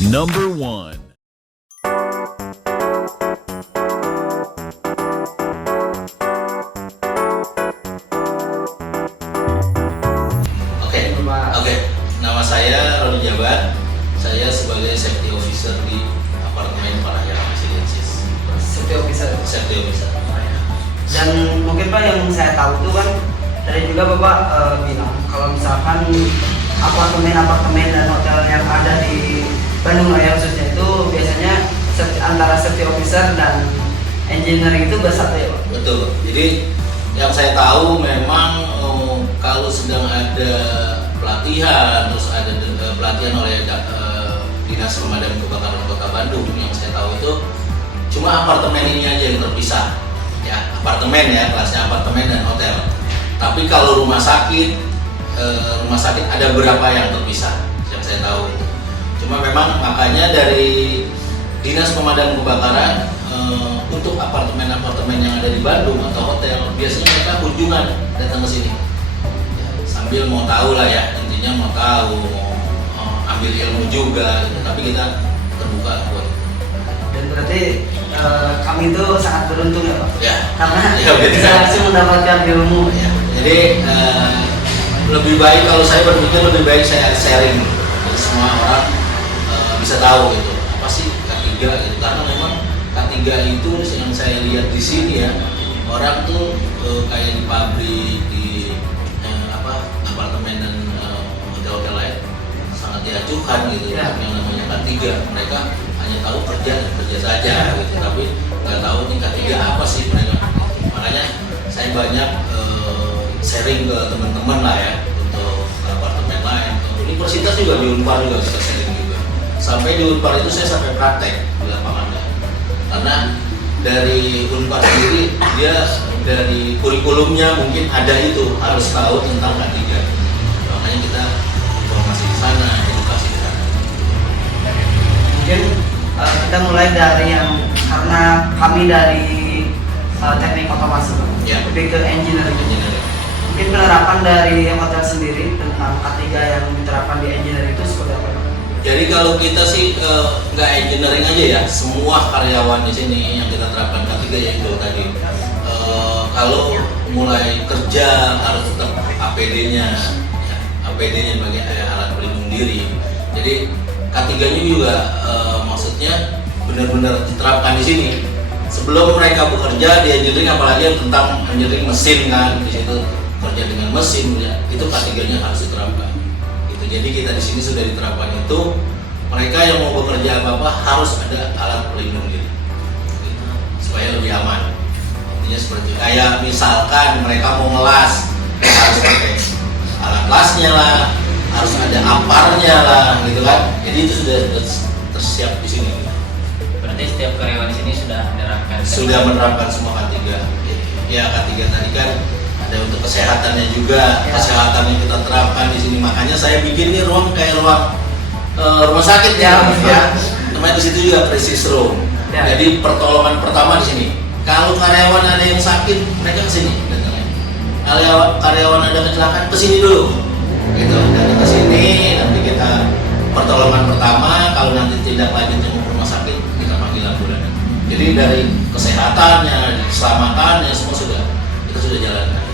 Number 1. Oke. Nama saya Roni Jabat. Saya sebagai safety officer di apartemen Parahyangan Residences. Safety officer. Safety officer. Dan mungkin Pak yang saya tahu itu kan tadi juga Bapak bilang kalau misalkan apartemen dan hotel yang ada di Bandung Raya khususnya itu biasanya antara safety officer dan engineering itu bersatu ya Pak? Betul. Jadi yang saya tahu memang kalau sedang ada pelatihan, terus ada pelatihan oleh Dinas Pemadam Kebakaran Kota Bandung, yang saya tahu itu cuma apartemen ini aja yang terpisah. Ya, apartemen ya, kelasnya apartemen dan hotel. Tapi kalau rumah sakit ada beberapa yang terpisah yang saya tahu. Cuma memang makanya dari Dinas Pemadam Kebakaran untuk apartemen-apartemen yang ada di Bandung atau hotel biasanya mereka kunjungan datang ke sini. Ya, sambil mau tahu lah ya, intinya mau tahu, mau ambil ilmu juga gitu. Tapi kita terbuka buat. Dan berarti kami itu sangat beruntung ya Pak? Ya. Karena Ya, bisa langsung mendapatkan ilmu. Ya. Jadi lebih baik kalau saya berpikir lebih baik saya sharing jadi semua orang bisa tahu gitu apa sih K3 gitu, karena memang K3 itu yang saya lihat di sini ya, orang tuh kayak di pabrik, di apartemen dan hotel-hotel lain sangat diajukan gitu Ya. yang namanya K3. Mereka hanya tahu kerja dan kerja saja gitu, tapi nggak tahu nih K3 apa sih mereka. Makanya saya banyak sharing ke teman-teman lah ya, untuk apartemen lain. Universitas juga, di Unpar juga kita sharing juga. Sampai di Unpar itu saya sampai praktek di lapangan. Karena dari Unpar sendiri dia dari kurikulumnya mungkin ada itu harus tahu tentang K3. Makanya kita informasi di sana, edukasi di sana. Mungkin kita mulai dari yang karena kami dari teknik otomasi Ya. lebih ke engineering. Engineering. Mungkin penerapan dari hotel sendiri tentang K3 yang diterapkan di engineering itu seperti apa? Jadi kalau kita sih nggak engineering aja ya, semua karyawan di sini yang kita terapkan K3 yaitu tadi kalau mulai kerja harus tetap APD-nya, APD-nya sebagai alat pelindung diri. Jadi K3-nya juga maksudnya benar-benar diterapkan di sini. Sebelum mereka bekerja di engineering, apalagi yang tentang engineering mesin kan, di situ kerja dengan mesin ya, itu K3-nya harus diterapkan. Gitu. Jadi kita di sini sudah diterapkan itu, mereka yang mau bekerja apa-apa harus ada alat pelindung diri, gitu. Supaya lebih aman. Intinya seperti kayak misalkan mereka mau ngelas, harus pakai alat lasnya lah, harus ada aparnya lah, gitu kan. Jadi itu sudah tersiap di sini. Berarti setiap karyawan di sini sudah menerapkan. Sudah menerapkan semua K3. Ya K3 tadi kan ada untuk kesehatannya juga, Ya. kesehatan yang kita terapkan di sini. Makanya saya bikin ini ruang kayak ruang rumah sakit ya. Namanya di situ juga crisis room. Ya. Jadi pertolongan pertama di sini. Kalau karyawan ada yang sakit, mereka ke sini datangnya. Kalau karyawan ada kecelakaan, ke sini dulu. Gitu. Dari ke sini nanti kita pertolongan pertama. Kalau nanti tidak lanjut ke rumah sakit, kita panggil ambulan. Jadi dari kesehatannya, keselamatannya semua kita sudah jalankan.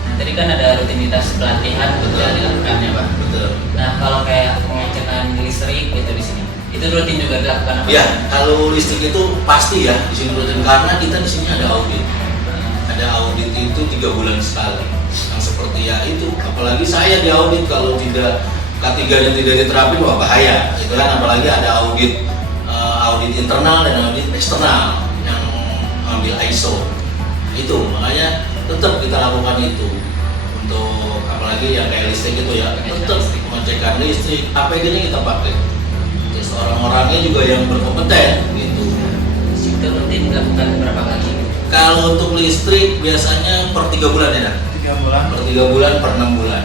Nah, tadi kan ada rutinitas pelatihan yang dilakukan ya Pak. Betul. Nah kalau kayak pengecekan listrik gitu di sini, itu rutin juga dilakukan apa? Ya, kalau listrik itu pasti ya di sini rutin, karena kita di sini ada audit. Ada audit itu 3 bulan sekali. Yang seperti ya itu, apalagi saya di audit kalau tidak K3-nya tidak diterapin, wah bahaya. Itu kan apalagi ada audit audit internal dan audit eksternal yang ambil ISO. Itu makanya tetap kita lakukan itu untuk apalagi yang kayak listrik itu ya, tetap pengecekan listrik, APD-nya kita pakai. Terus orang-orangnya juga yang berkompeten gitu. Itu rutin dilakukan berapa kali? Kalau untuk listrik biasanya per 3 bulan ya, 3 bulan. per 3 bulan, per 6 bulan.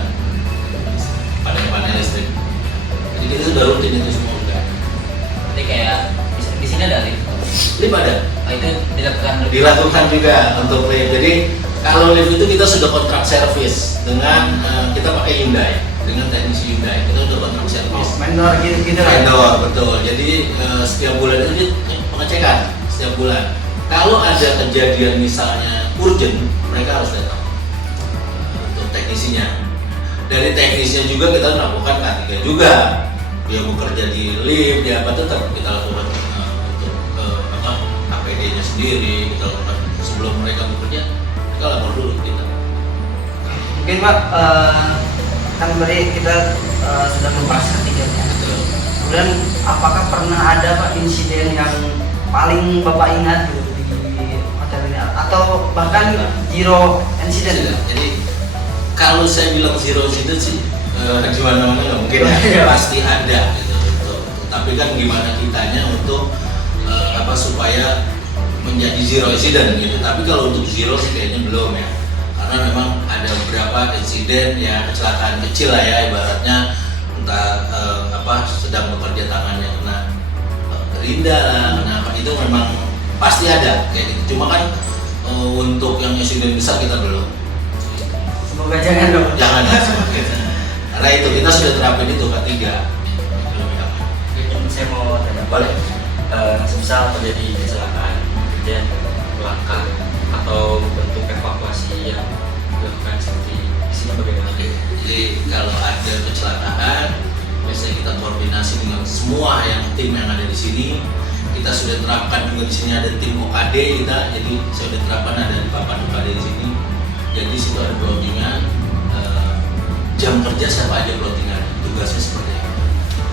Panel listrik. Jadi kita sudah rutin itu semua udah. Berarti kayak di sini ada lift. Lift ada. Oh, itu Dilakukan juga untuk lift. Jadi kalau lift itu kita sudah kontrak service dengan kita pakai Hyundai. dengan teknisi Hyundai. Kita udah kontrak servis. Vendor gitu lah. Vendor, betul. Jadi setiap bulan itu dia pengecekan setiap bulan. Kalau ada kejadian misalnya urgent, mereka harus datang untuk teknisinya. Dari teknisnya juga kita melakukan K3 juga. Dia bekerja di lift, dia apa tetap kita lakukan untuk APD-nya sendiri. Kita lakukan sebelum mereka bekerja, kita lapor dulu kita. Mungkin Pak, kan tadi kita sudah membahas ketiganya. Betul. Kemudian apakah pernah ada Pak insiden yang paling Bapak ingat gitu di hotel ini atau bahkan zero incident? Jadi kalau saya bilang zero incident sih gimana mana nggak mungkin ya, pasti ada gitu. Tapi kan gimana kitanya untuk supaya menjadi zero incident gitu. Tapi kalau untuk zero sih kayaknya belum ya, karena memang ada beberapa insiden ya, kecelakaan kecil lah ya, ibaratnya entah sedang bekerja tangannya kena gerinda lah, kena apa, itu memang pasti ada kayak gitu. Cuma kan untuk yang insiden besar kita belum. Semoga jangan dong. Jangan. Karena itu kita sudah terapin itu K3. Mungkin saya mau tanya, Boleh. semisal terjadi kecelakaan, kemudian langkah atau bentuk evakuasi yang dilakukan seperti di sini bagaimana? Jadi kalau ada kecelakaan, biasanya kita koordinasi dengan semua tim yang ada di sini. Kita sudah terapkan juga di sini ada tim OKD kita, jadi saya sudah terapkan ada di papan OKD di sini. Jadi situ ada plottingan, jam kerja siapa aja plottingan, tugasnya seperti apa.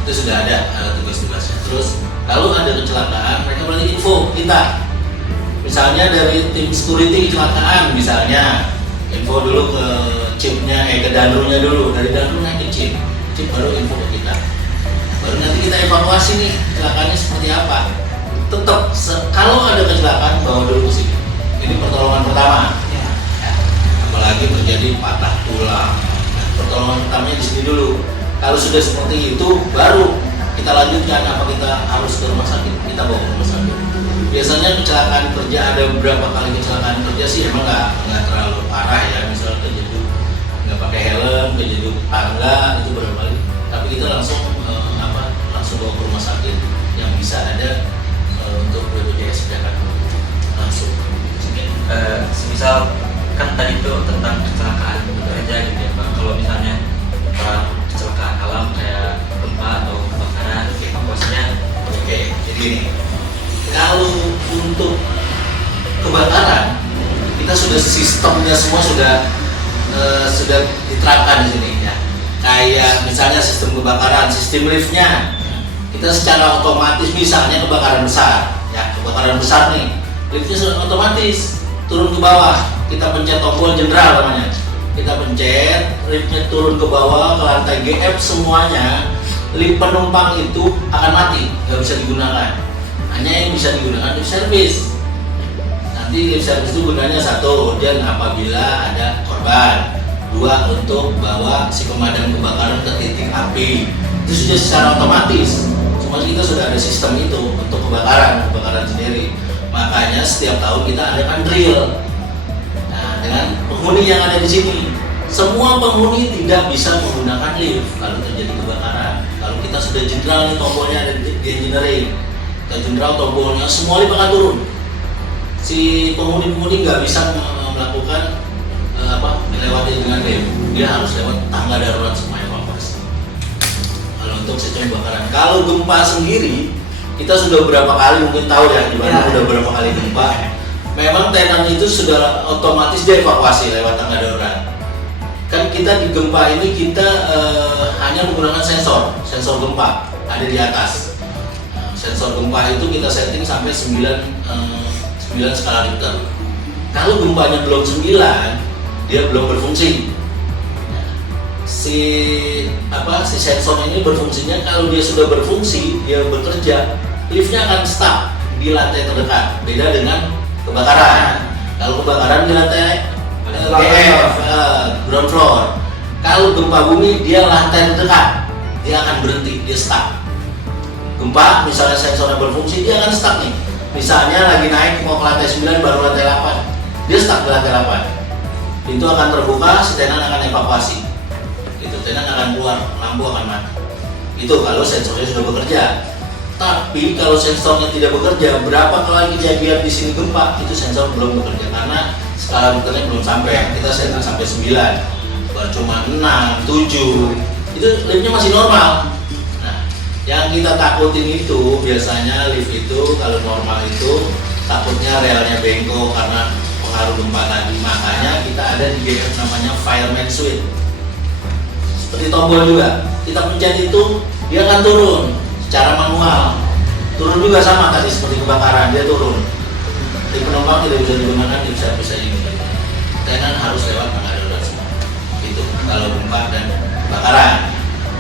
Itu sudah ada tugas-tugasnya. Terus kalau ada kecelakaan, mereka berarti info kita. Misalnya dari tim security kecelakaan, misalnya info dulu ke chipnya, ke danrunya dulu, dari danru naik ke chip baru info ke kita. Baru nanti kita evakuasi nih kecelakaannya seperti apa. Tetap kalau ada kecelakaan bawa dulu ke sini. Ini pertolongan pertama. Ya. Apalagi terjadi patah tulang. Nah, pertolongan pertamanya di sini dulu. Kalau sudah seperti itu, baru kita lanjutkan apa kita harus ke rumah sakit. Kita bawa ke rumah sakit. Biasanya kecelakaan kerja ada beberapa kali kecelakaan kerja sih emang nggak terlalu parah ya. Misalnya kejeduk nggak pakai helm, kejeduk tangga itu berapa kali. Tapi kita langsung langsung bawa ke rumah sakit yang bisa ada untuk BPJS Jakarta langsung. Semisal kan tadi itu tentang kecelakaan kerja gitu ya Pak. Kalau misalnya kecelakaan alam kayak gempa atau kebakaran, evakuasinya Oke, jadi kalau untuk kebakaran kita sudah sistemnya semua sudah diterapkan di sini ya. Kayak misalnya sistem kebakaran, sistem liftnya kita secara otomatis, misalnya kebakaran besar, ya kebakaran besar nih, liftnya sudah otomatis turun ke bawah. Kita pencet tombol jenderal namanya. Kita pencet, liftnya turun ke bawah ke lantai GF semuanya. Lift penumpang itu akan mati, nggak bisa digunakan. Hanya yang bisa digunakan lift service. Nanti lift service itu gunanya satu, dan apabila ada korban. Dua, untuk bawa si pemadam kebakaran ke titik api. Itu sudah secara otomatis. Semua kita sudah ada sistem itu untuk kebakaran sendiri. Makanya setiap tahun kita adakan drill. Nah, dengan penghuni yang ada di sini, semua penghuni tidak bisa menggunakan lift kalau terjadi kebakaran. Kalau kita sudah jenderal nih tombolnya ada di engineering, kita jenderal tombolnya, semua lift akan turun. Si penghuni nggak bisa melakukan melewati dengan lift, dia harus lewat tangga darurat semua evakuasi. Kalau untuk sistem kebakaran, kalau gempa sendiri kita sudah berapa kali mungkin tahu ya di mana udah berapa kali gempa. Memang tenan itu sudah otomatis dievakuasi lewat tangga darurat. Kan kita di gempa ini kita hanya menggunakan sensor gempa ada di atas. Sensor gempa itu kita setting sampai 9 skala Richter. Kalau gempanya belum 9, dia belum berfungsi. Si sensor ini berfungsinya kalau dia sudah berfungsi, dia bekerja, liftnya akan stuck di lantai terdekat. Beda dengan kebakaran. Kalau kebakaran di lantai GF, ground floor. Kalau gempa bumi dia lantai terdekat, dia akan berhenti, dia stuck. Gempa misalnya sensornya berfungsi, dia akan stuck nih. Misalnya lagi naik mau ke lantai 9 baru lantai 8, dia stuck di lantai 8. Pintu akan terbuka, si tenan akan evakuasi. itu tenan akan keluar, lampu akan mati. Itu kalau sensornya sudah bekerja. Tapi kalau sensornya tidak bekerja, berapa kali kejadian di sini gempa, itu sensor belum bekerja karena skala Richternya belum sampai. Kita set sampai 9, baru cuma 6, 7, itu liftnya masih normal. Nah, yang kita takutin itu biasanya lift itu kalau normal itu takutnya relnya bengkok karena pengaruh gempa tadi. Makanya kita ada di GF namanya fireman switch. Seperti tombol juga, kita pencet itu dia akan turun secara manual. Turun juga sama tadi seperti kebakaran, dia turun. Di penumpang tidak bisa digunakan, bisa ini. Tenan harus lewat tangga darurat semua. Itu kalau gempa dan kebakaran.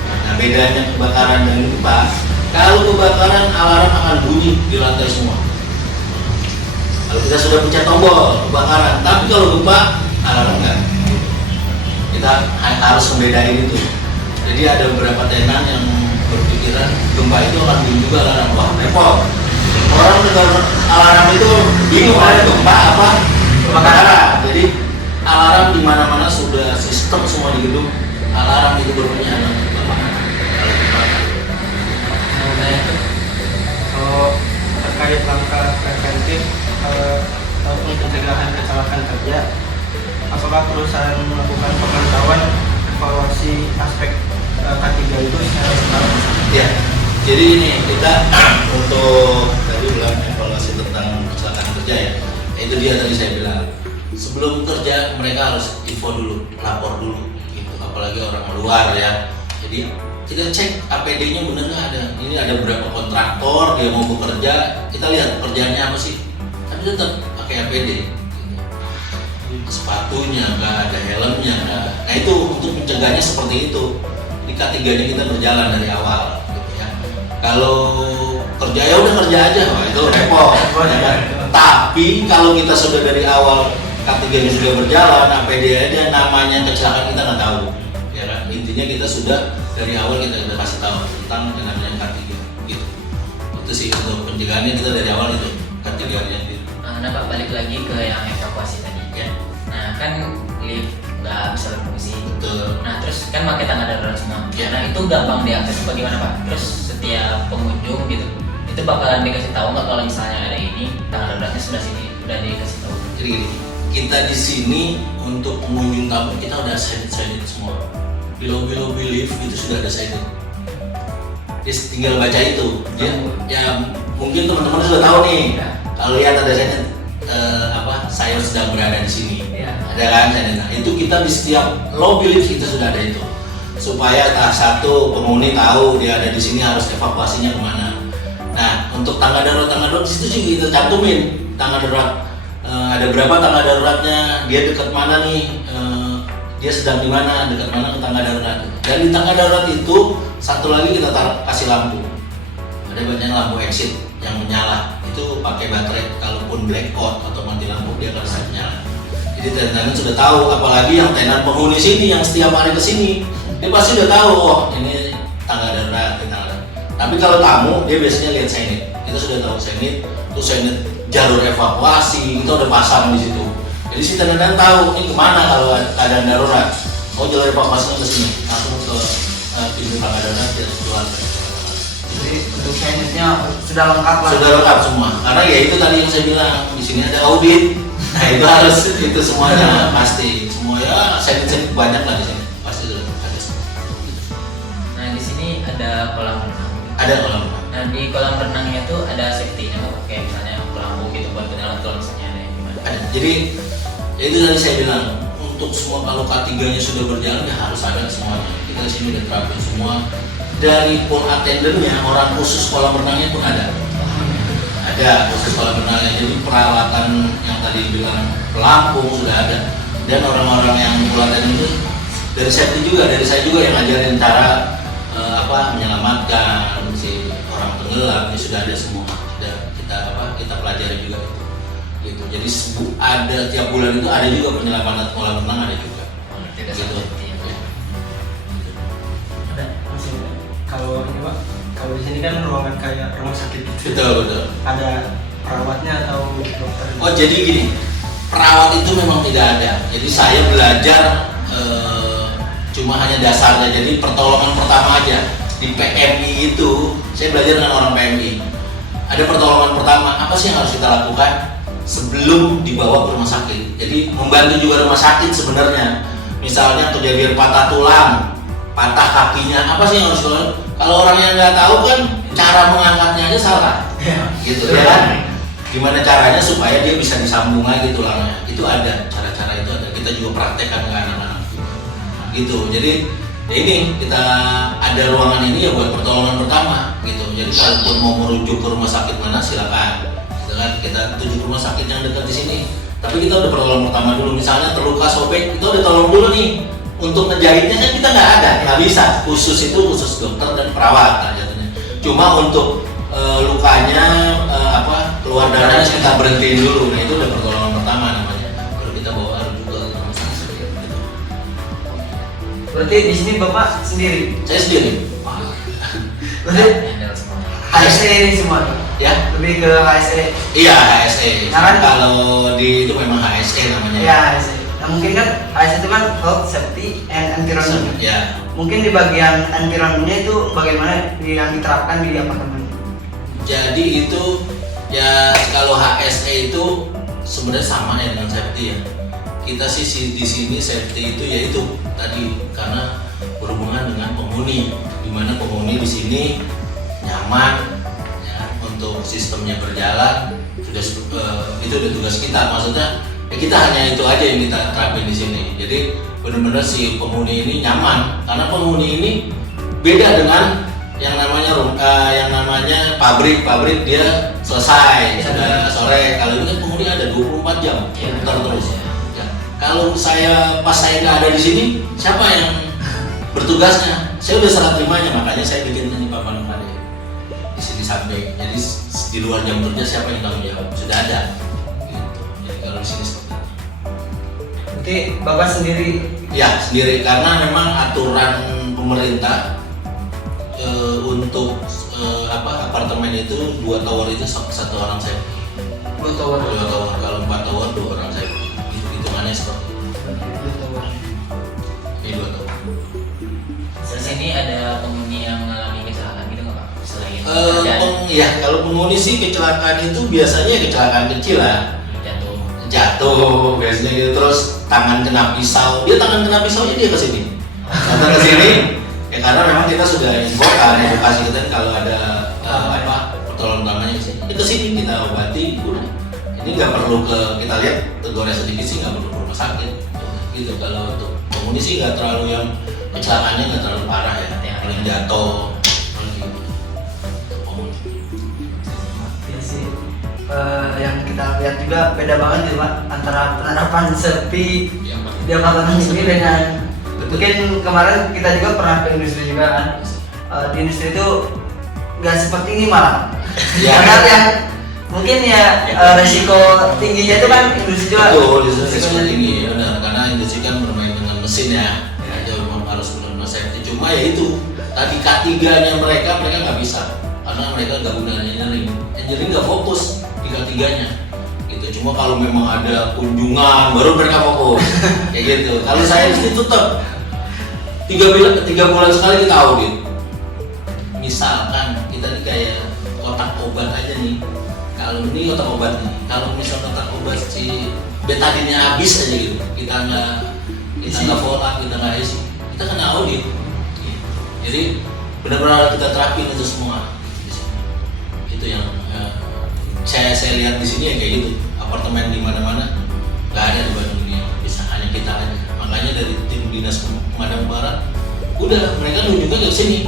Nah, bedanya kebakaran dan gempa, kalau kebakaran alarm akan bunyi di lantai semua. Kalau kita sudah pencet tombol kebakaran, tapi kalau gempa alarm enggak. Kita harus membedain itu. Jadi ada beberapa tenan yang berpikiran gempa itu akan bunyi juga alarm. Wah, repot. Orang dengar alarm itu bingung ada gempa apa kebakaran. Jadi alarm di mana-mana sudah sistem semua di gedung. Alarm itu berbunyi alarm kebakaran. Kalau terkait langkah preventif ataupun pencegahan kecelakaan kerja, apakah perusahaan melakukan pemantauan evaluasi aspek K3 itu secara berkala? Ya, jadi ini kita untuk tadi bilang evaluasi tentang kecelakaan kerja ya, itu dia tadi saya bilang sebelum kerja mereka harus info dulu, lapor dulu, gitu. Apalagi orang luar ya. Jadi kita cek APD-nya benar nggak ada. Ini ada beberapa kontraktor dia mau bekerja, kita lihat kerjaannya apa sih. Tapi tetap pakai APD. Sepatunya nggak ada, helmnya nggak. Nah itu untuk mencegahnya seperti itu. Di K3 ini kita berjalan dari awal, gitu ya. Kalau kerja ya udah kerja aja, wah itu repot. Ya kan? Tapi kalau kita sudah dari awal K3 ini sudah berjalan, APD aja namanya kecelakaan kita nggak tahu, ya kan? Intinya kita sudah dari awal kita udah kasih tahu tentang yang namanya K3, gitu. Itu sih untuk pencegahannya kita dari awal itu K3-nya. Nah Pak, balik lagi ke yang evakuasi tadi Ya. Nah kan lift nggak bisa berfungsi. Betul. Nah terus kan pakai tangga darurat semua. Ya. Nah itu gampang diakses bagaimana Pak? Terus setiap pengunjung gitu itu bakalan dikasih tahu nggak kalau misalnya ada ini tangga daruratnya sudah dikasih tahu. Jadi gini, kita di sini untuk pengunjung tamu kita udah signed semua. Di lobby lift itu sudah ada signed. Dia tinggal baca itu. Dia ya mungkin teman-teman sudah tahu nih. Ya. Kalau lihat ada signed saya sedang berada di sini. Ya. Ada kan signed. Nah, itu kita di setiap lobby lift kita sudah ada itu. Supaya satu penghuni tahu dia ada di sini harus evakuasinya kemana. Nah, untuk tangga darurat di situ juga kita cantumin tangga darurat. Ada berapa tangga daruratnya, dia dekat mana nih, dia sedang di mana, dekat mana ke tangga darurat. Dan di tangga darurat itu satu lagi kita kasih lampu. Ada banyak lampu exit yang menyala. Itu pakai baterai, kalaupun blackout atau mati lampu dia akan bisa menyala. Jadi tenan sudah tahu, apalagi yang tenan penghuni sini yang setiap hari kesini, dia pasti udah tahu, oh ini tangga darurat. Tapi kalau tamu dia biasanya lihat signage. Kita sudah tahu signage, terus signage jalur evakuasi kita udah pasang di situ. Jadi si tenan tahu ini kemana kalau keadaan darurat. Oh jalur evakuasinya ke sini, langsung ke pintu tangga darurat dia keluar. Jadi untuk signage-nya sudah lengkap lah. Sudah lengkap semua. Karena ya itu tadi yang saya bilang di sini ada audit. Nah itu harus itu semuanya pasti. Semua ya signage banyak lah di sini. Pasti sudah ada. Nah di sini ada kolam renang. Ada kolam renang. Nah di kolam renangnya tuh ada safety-nya Pak, kayak misalnya pelampung gitu buat penyelam kalau misalnya ada yang gimana. Ada. Jadi ya itu tadi saya bilang untuk semua kalau K3-nya sudah berjalan ya harus ada semuanya. Kita di sini udah terapin semua. Dari pool attendant-nya orang khusus kolam renangnya pun ada. Ada khusus kolam renangnya. Jadi peralatan yang tadi bilang pelampung sudah ada. Dan orang-orang yang pool attendant itu dari safety juga, dari saya juga yang ngajarin cara menyelamatkan si orang tenggelam. Ini sudah ada semua. Sudah kita pelajari juga gitu. Jadi ada tiap bulan itu ada juga penyelamatan kolam renang ada juga. Tidak Gitu. safety. Ada masih. Kalau ini Pak, kalau di sini kan ruangan kayak rumah sakit gitu. Betul. Ada perawatnya atau dokter? Oh jadi gini, perawat itu memang tidak ada. Jadi saya belajar cuma hanya dasarnya. Jadi pertolongan pertama aja di PMI itu, saya belajar dengan orang PMI. Ada pertolongan pertama, apa sih yang harus kita lakukan sebelum dibawa ke rumah sakit. Jadi membantu juga rumah sakit sebenarnya. Misalnya kejadian patah tulang, patah kakinya, apa sih yang harus dilakukan? Kalau orang yang nggak tahu kan cara mengangkatnya aja salah, gitu ya kan? Gimana caranya supaya dia bisa disambung lagi tulangnya? Itu ada cara-cara itu ada. Kita juga praktekkan ke anak-anak, gitu. Jadi ya ini kita ada ruangan ini ya buat pertolongan pertama, gitu. Jadi kalaupun mau merujuk ke rumah sakit mana silakan, gitu kan? Kita tuju ke rumah sakit yang dekat di sini. Tapi kita udah pertolongan pertama dulu. Misalnya terluka sobek, kita udah tolong dulu nih. Untuk ngejahitnya kan kita nggak bisa. Khusus itu khusus dokter dan perawat jatuhnya. Cuma untuk lukanya keluar darahnya kita berhentiin dulu. Nah itu udah pertolongan pertama namanya. Kalau kita bawa juga ke rumah sakit gitu. Berarti di sini Bapak sendiri? Saya sendiri. Berarti handle semua. HSE ini semua tuh? Ya. Lebih ke HSE? Iya HSE. Nah, kan? Kalau di itu memang HSE namanya. Iya HSE. Nah mungkin kan HSE itu kan Health Safety and Environment. Ya. Mungkin di bagian environment-nya itu bagaimana yang diterapkan di apartemen? Jadi itu ya kalau HSE itu sebenarnya sama ya dengan safety ya. Kita sih di sini safety itu yaitu tadi karena berhubungan dengan penghuni, di mana penghuni di sini nyaman ya, untuk sistemnya berjalan sudah itu udah tugas kita. Maksudnya ya kita hanya itu aja yang kita terapin di sini. Jadi benar-benar si penghuni ini nyaman karena penghuni ini beda dengan yang namanya pabrik dia selesai sudah sore. Kalau ini kan penghuni ada 24 jam putar terus. Ya. Kalau pas saya nggak ada di sini, siapa yang bertugasnya? Saya udah serah terimanya, makanya saya bikin ini papan ada di sini sampai. Jadi di luar jam kerja siapa yang tanggung jawab? Sudah ada. Gitu. Jadi kalau di sini seperti itu. Berarti Bapak sendiri? Ya sendiri karena memang aturan pemerintah untuk apartemen itu 2 tower itu 1 orang saya. 2 tower. 2 tower. Kalau 4 tower 2 orang saya. Hitungannya seperti itu. 2 tower. Ini 2 tower. Di sini ada penghuni yang mengalami kecelakaan gitu nggak Pak? Selain Ya kalau penghuni sih kecelakaan itu biasanya kecelakaan kecil lah. Jatuh biasanya gitu, terus tangan kena pisau. Dia tangan kena pisaunya dia ke sini. Datang ke sini. Ya karena memang kita sudah infokan edukasi kita kalau ada pertolongan tangannya sih. Ke sini kita obati udah. Ini nggak perlu kita lihat tegornya sedikit sih nggak perlu ke rumah sakit. Gitu kalau untuk penghuni sih nggak terlalu yang kecelakaannya nggak terlalu parah ya. Paling jatuh. Ya sih. Yang kita lihat juga beda banget ya Pak antara penerapan safety di apartemen ini dengan mungkin kemarin kita juga pernah ke industri juga kan. Di industri itu nggak seperti ini malah. Karena yang mungkin ya resiko tingginya itu kan industri juga. Betul, resiko tinggi benar karena industri kan bermain dengan mesin ya. Jadi memang harus benar-benar safety. Cuma ya itu tadi K3-nya mereka nggak bisa karena mereka nggak guna engineering nggak fokus di K3-nya. Gitu. Cuma kalau memang ada kunjungan baru mereka fokus kayak gitu. Kalau saya itu tetap 3 bulan sekali kita audit. Misalkan kita nih kayak kotak obat aja nih. Kalau ini kotak obat nih, kalau misal kotak obat si betadinnya habis aja gitu, kita nggak follow up, kita nggak isi, kita kena audit. Jadi benar-benar kita terapin itu semua. Itu yang saya lihat di sini ya kayak gitu. Apartemen di mana-mana nggak ada di Bandung ini, bisa hanya kita aja. Makanya dari tim dinas pemadam kebakaran, udah mereka nunjukkan ke sini.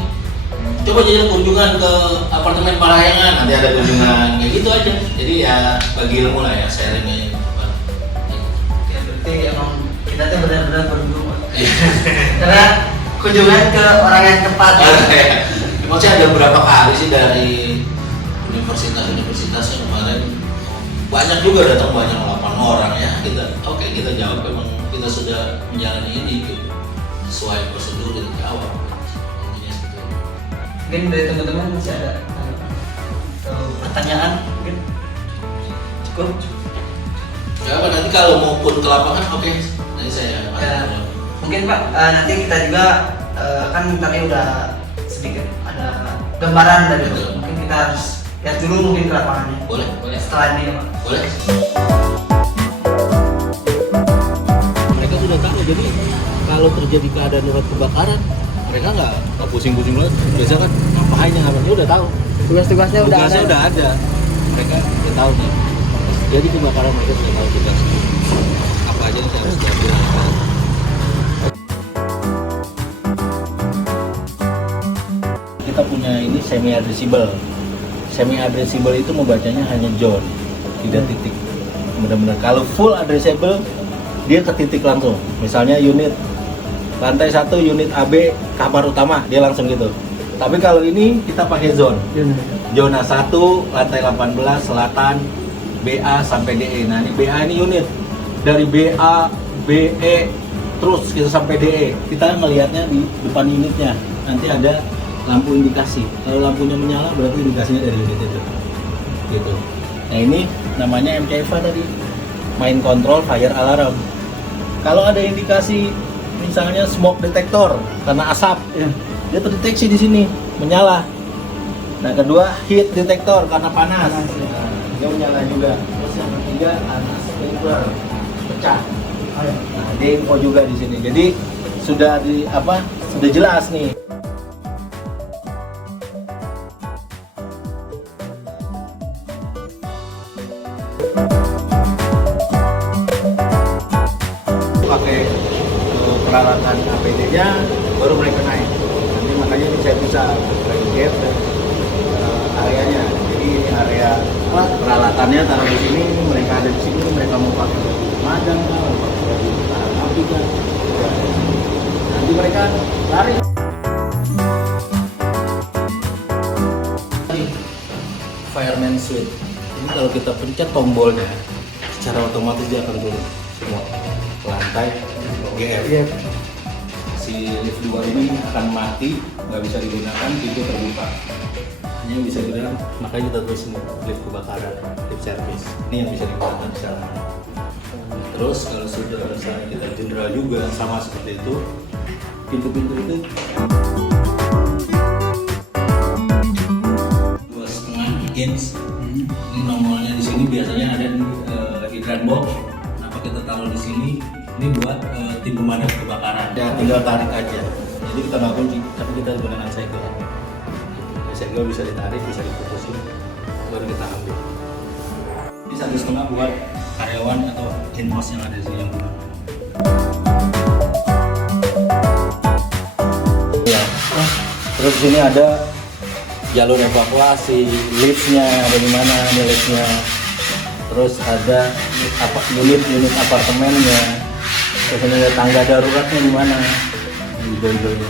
Coba jadi kunjungan ke apartemen Parahyangan, nanti ada kunjungan kayak gitu aja. Jadi ya bagi ilmu lah ya, sharing aja. Ya berarti emang kita tuh benar-benar beruntung Pak. Karena kunjungan ke orang yang tepat. Maksudnya ada berapa kali sih dari universitas kemarin banyak juga datang banyak 8 orang ya. Kita jawab memang kita sudah menjalani ini gitu. Sesuai prosedur kita jawab. Mungkin dari teman-teman masih ada pertanyaan mungkin cukup. Ya nanti kalau mau pun ke lapangan oke. Nanti saya Ya, Mungkin Pak, nanti kita juga kan tadi udah sedikit ada gambaran dari itu. Mungkin kita harus lihat dulu mungkin ke lapangannya. Boleh? Boleh. Setelah ini ya Pak. Boleh. Mereka sudah tahu, jadi kalau terjadi keadaan darurat kebakaran, mereka nggak pusing-pusing lagi. Biasa kan ngapain yang ngapain, dia udah tahu. Tugas-tugasnya Tugasnya udah ada. Mereka udah tahu nih. Jadi kebakaran mereka sudah tahu tugas. Apa aja yang harus dilakukan. Kita punya ini semi addressable. Semi addressable itu membacanya hanya zone, tidak titik. Benar-benar kalau full addressable dia ke titik langsung. Misalnya unit lantai 1 unit AB kamar utama dia langsung gitu. Tapi kalau ini kita pakai zone. Zona 1 lantai 18 selatan BA sampai DE. Nah, ini BA ini unit. Dari BA, BE terus kita sampai DE. Kita ngelihatnya di depan unitnya. Nanti ada lampu indikasi. Kalau lampunya menyala berarti indikasinya dari unit itu. Gitu. Nah, ini namanya MCFA tadi. Main control fire alarm. Kalau ada indikasi misalnya smoke detector karena asap, dia terdeteksi di sini menyala. Nah, kedua heat detector karena panas, dia menyala juga. Terus yang ketiga panas sprinkler pecah. Nah, dia info juga di sini. Jadi sudah sudah jelas nih. Pakai peralatan APD-nya baru mereka naik. Nanti makanya ini saya bisa gate dan areanya. Jadi ini area peralatannya taruh di sini, mereka ada di sini, mereka mau pakai madang, mau pakai api kan. Nanti mereka lari. Fireman switch. Ini kalau kita pencet tombolnya, secara otomatis dia akan turun semua ke lantai GF. Si lift 2 ini akan mati, nggak bisa digunakan, pintu terbuka. Hanya bisa digunakan, makanya kita tulis lift kebakaran, lift service. Ini yang bisa digunakan di sana. Terus kalau sudah misalnya kita jenderal juga sama seperti itu, pintu-pintu itu 2,5 inch. Ini nomornya di sini biasanya ada di hidran box. Kenapa kita taruh di sini? Ini buat tim pemadam kebakaran. Ya, tinggal tarik aja. Jadi kita nggak kunci, tapi kita gunakan segel. Segel bisa ditarik, bisa diputusin, baru kita ambil. Ini 1,5 buat karyawan atau in-house yang ada di sini yang gunakan. Ya. Terus di sini ada jalur evakuasi, liftnya ada di mana, ini liftnya. Terus ada unit apartemennya. Terus ini ada tangga daruratnya di mana, hijau-hijaunya.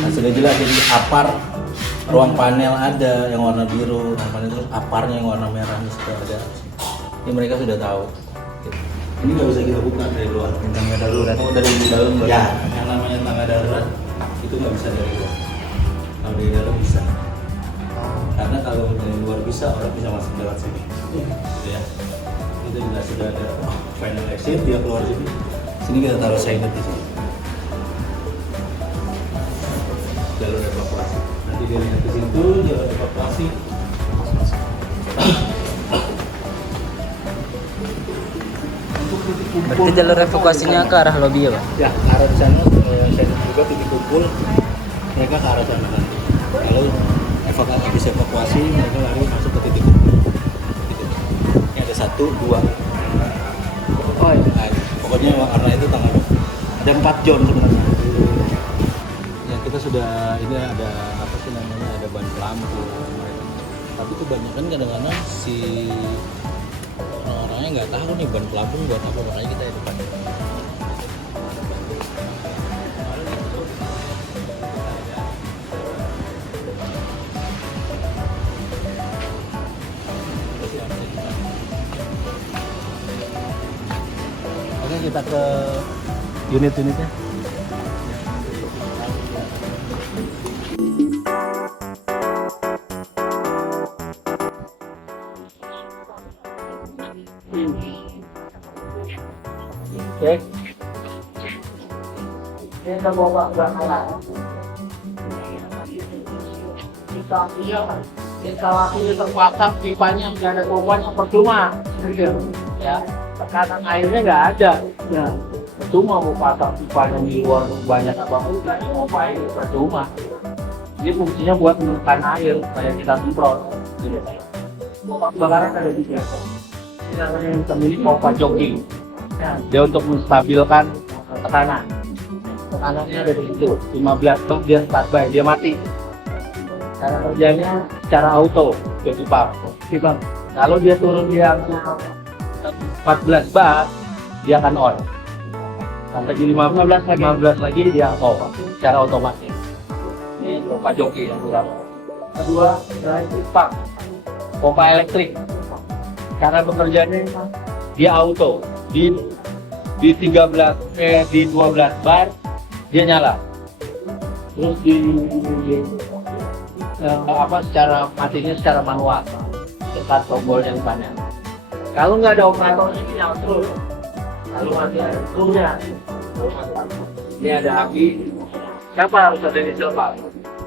Nah, sudah jelas jadi apar, ruang panel ada yang warna biru, ruang panel itu aparnya yang warna merah ini sudah ada. Ini mereka sudah tahu. Ini nggak bisa kita buka dari luar. Tangga darurat. Oh, dari dalam. Ya, yang namanya tangga darurat itu nggak bisa dari luar. Kalau dari dalam bisa. Karena kalau dari luar bisa, orang bisa masuk lewat sini. Gitu ya. Itu juga sudah ada final exit, dia keluar sini. Sini kita taruh signet di sini. Jalur evakuasi. Nanti dia lihat ke situ, jalur evakuasi. Berarti jalur evakuasinya ke arah lobi ya Pak? Ya, ke arah di sana. Saya juga titik kumpul. Mereka ke arah sana nanti. Kalau habis evakuasi, mereka lari masuk ke titik kumpul. Gitu. Ini ada 1, 2. Oh, ya. Nah, pokoknya warna itu tanggal. Ada 4 zone sebenarnya. Ya, kita sudah ini ada apa sih namanya, ada ban lampu. Tapi kebanyakan kadang-kadang si orang-orangnya nggak tahu nih ban pelampung buat apa, makanya kita di depan. Oke, kita ke unit-unitnya. Oke. Kita bawa belakangan. Instalasi terpasang pipanya nggak ada bebannya percuma, ya tekanan airnya nggak ada, ya percuma mau pasang pipanya di luar banyak apa pun mau air percuma. Ini fungsinya buat menekan air kayak kita semprot. Pompa kebakaran ada di sini. Ini namanya yang pemilik pompa jogging. Dia untuk menstabilkan tekanan. Tekanannya ada di situ, 15 bar dia standby, dia mati. Cara kerjanya secara auto, pipa. Kalau dia turun di angka 14 bar, dia akan on. Sampai di 15 lagi dia off, secara otomatis. Ini pompa joki yang pertama. Kedua, electric pump, pompa elektrik. Cara bekerjanya dia auto, di 12 bar dia nyala. Terus secara matinya secara manual, tekan tombol yang depannya. Kalau nggak ada operatornya ini nyala terus. Lalu mati ada krunya. Ini ada api. Siapa harus ada di selepas?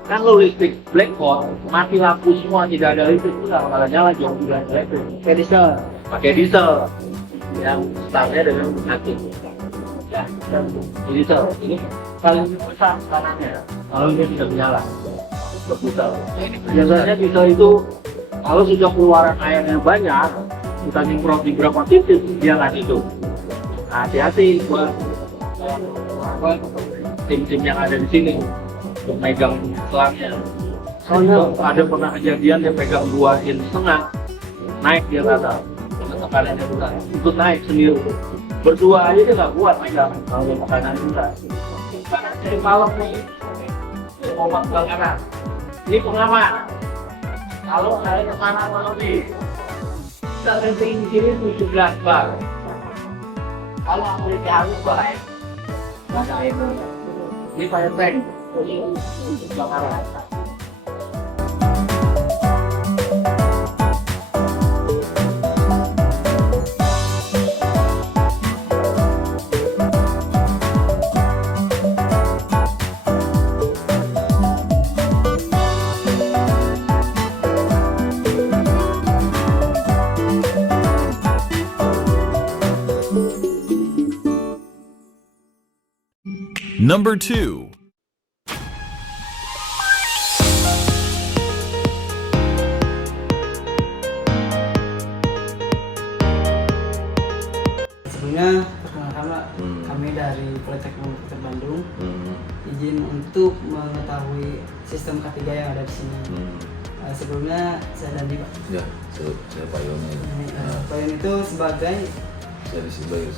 Kalau listrik blackboard mati lampu semua, tidak ada listrik pula, malah nyala jauh juga elektrik. Pakai diesel yang startnya dengan aktif. Ya, dan diesel ini paling besar kanannya. Kalau dia tidak menyala. Berputar. Biasanya diesel itu kalau sudah keluaran airnya banyak, kita nyemprot di berapa titik dia nggak hidup. Hati-hati buat tim-tim yang ada di sini untuk megang selangnya. Soalnya ada pernah kejadian dia pegang 2,5 in naik dia kata tekanannya bukan ikut naik sendiri. Berdua aja dia nggak kuat pegang kalau makanan juga. Dari malam nih pompa kebakaran. Ini pengaman. Kalau saya ke sana lebih, kita penting di sini 17 bar. Kalau aku harus baik, maka itu ini fire tank untuk kebakaran. Number 2. Sebelumnya perkenalkan Pak, kami dari Politeknik Universitas Bandung izin untuk mengetahui sistem K3 yang ada di sini. Sebelumnya saya Dandi Pak. Ya, saya Pak Yoni. Pak Yoni itu sebagai Saya di sini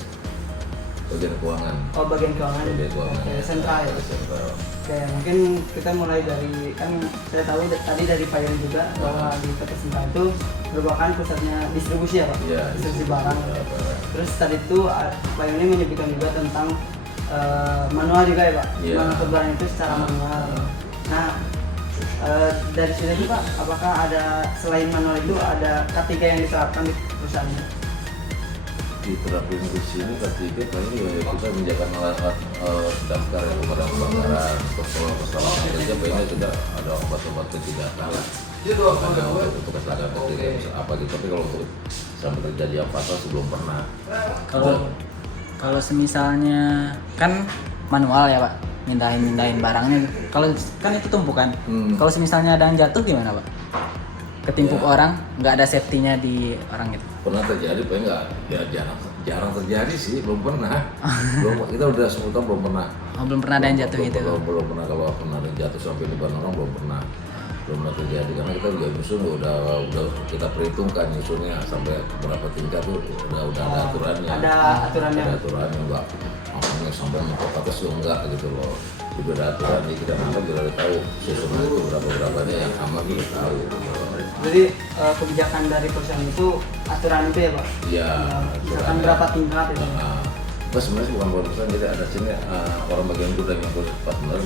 bagian keuangan. oh bagian keuangan, Oke, sentral ya. Sentral. Oke, mungkin kita mulai dari, kan saya tahu tadi dari Pak Yoni juga bahwa di PT Sentral itu merupakan pusatnya distribusi ya Pak? Iya, distribusi barang. Ya, barang. Terus tadi itu Pak Yoni menyebutkan juga tentang manual juga ya Pak? Iya. Mengangkut barang itu secara manual. Nah, dari sini itu Pak, apakah ada selain manual itu ada K3 yang diterapkan di perusahaan ini? Diterapin di sini ketiga paling ya kita menjaga alat damkar yang pemadam kebakaran. Kalau kesalahan kerja paling tidak ada obat-obat kejahatan. Ada untuk kesalahan kerja apa gitu, tapi kalau untuk sampai terjadi apa-apa sebelum pernah. Kalau semisalnya kan manual ya Pak, mindahin barangnya. Kalau kan itu tumpukan. Kalau semisalnya ada yang jatuh gimana Pak? Ketimpuk orang, nggak ada safety-nya di orang itu. Pernah terjadi, paling nggak, ya jarang terjadi sih, belum pernah. Kita udah semua tahun belum pernah. Belum pernah ada yang jatuh gitu. Belum pernah, kalau pernah ada yang jatuh sampai depan orang belum pernah terjadi, karena kita juga nyusun udah kita perhitungkan nyusunnya sampai berapa tingkat tuh udah ada aturannya. Ada aturannya. Ada aturannya, enggak makanya sampai mentok atas juga enggak gitu loh. Juga ada aturan, kita nangkap juga udah tahu susunan itu berapa-berapanya yang aman kita tahu gitu loh. Jadi kebijakan dari perusahaan itu aturan itu ya Pak? Iya. Misalkan berapa tingkat itu? Pas sebenarnya bukan perusahaan, jadi ada sini orang bagian gudang yang pas benar